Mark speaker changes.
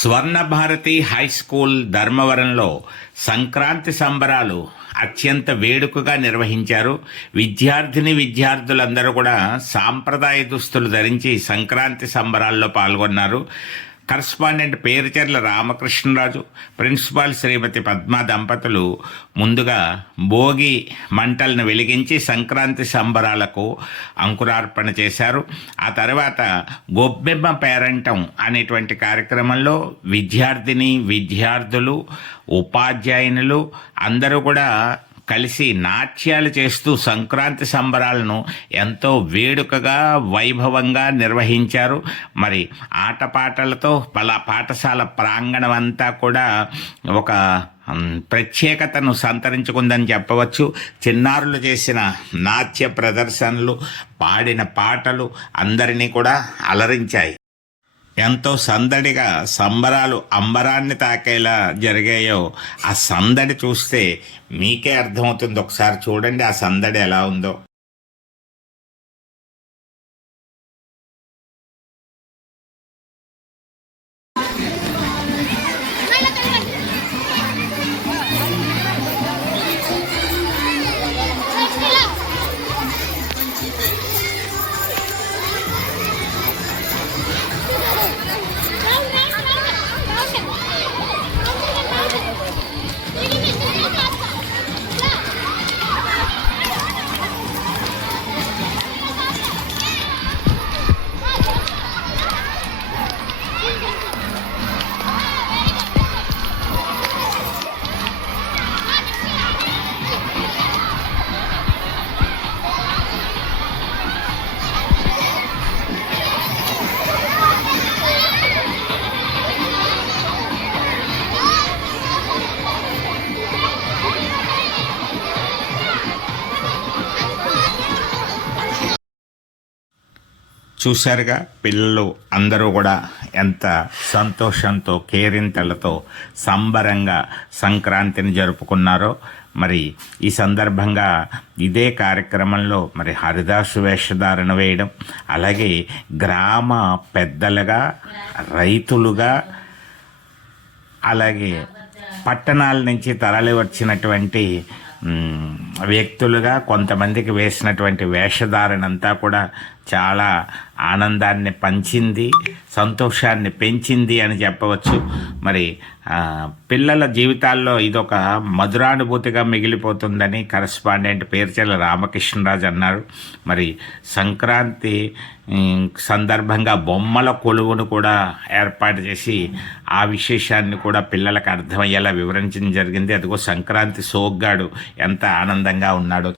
Speaker 1: Swarnabharathi high school ధర్మవరంలో సంక్రాంతి సంబరాలు అత్యంత వేడుకగా నిర్వహించారు. విద్యార్థిని విద్యార్థులందరూ కూడా సాంప్రదాయ దుస్తులు ధరించి సంక్రాంతి సంబరాల్లో పాల్గొన్నారు. కరస్పాండెంట్ పేరుచర్ల రామకృష్ణరాజు ప్రిన్సిపాల్ శ్రీమతి పద్మ దంపతులు ముందుగా భోగి మంటలను వెలిగించి సంక్రాంతి సంబరాలకు అంకురార్పణ చేశారు. ఆ తర్వాత గొబ్బెమ్మ పేరంటం అనేటువంటి కార్యక్రమంలో విద్యార్థిని విద్యార్థులు ఉపాధ్యాయునులు అందరూ కూడా కలిసి నాట్యాలు చేస్తూ సంక్రాంతి సంబరాలను ఎంతో వేడుకగా వైభవంగా నిర్వహించారు. మరి ఆటపాటలతో పలా పాఠశాల ప్రాంగణం అంతా కూడా ఒక ప్రత్యేకతను సంతరించుకుందని చెప్పవచ్చు. చిన్నారులు చేసిన నాట్య ప్రదర్శనలు పాడిన పాటలు అందరినీ కూడా అలరించాయి. ఎంతో సందడిగా సంబరాలు అంబరాన్ని తాకేలా జరిగాయో ఆ సందడి చూస్తే మీకే అర్థమవుతుంది. ఒకసారి చూడండి ఆ సందడి ఎలా ఉందో. చూశారుగా పిల్లలు అందరూ కూడా ఎంత సంతోషంతో కేరింతలతో సంబరంగా సంక్రాంతిని జరుపుకున్నారో మరి ఈ సందర్భంగా ఇదే కార్యక్రమంలో మరి హరిదాసు వేషధారణ వేయడం అలాగే గ్రామ పెద్దలుగా రైతులుగా అలాగే పట్టణాల నుంచి తరలి వచ్చినటువంటి వ్యక్తులుగా కొంతమందికి వేసినటువంటి వేషధారణ అంతా కూడా చాలా ఆనందాన్ని పంచింది సంతోషాన్ని పెంచింది అని చెప్పవచ్చు. మరి పిల్లల జీవితాల్లో ఇదొక మధురానుభూతిగా మిగిలిపోతుందని కరస్పాండెంట్ పేర్చెల రామకృష్ణరాజు అన్నారు. మరి సంక్రాంతి సందర్భంగా బొమ్మల కొలువును కూడా ఏర్పాటు చేసి ఆ విశేషాన్ని కూడా పిల్లలకు అర్థమయ్యేలా వివరించడం జరిగింది. అదిగో సంక్రాంతి సోగ్గాడు ఎంత ఆనందంగా ఉన్నాడో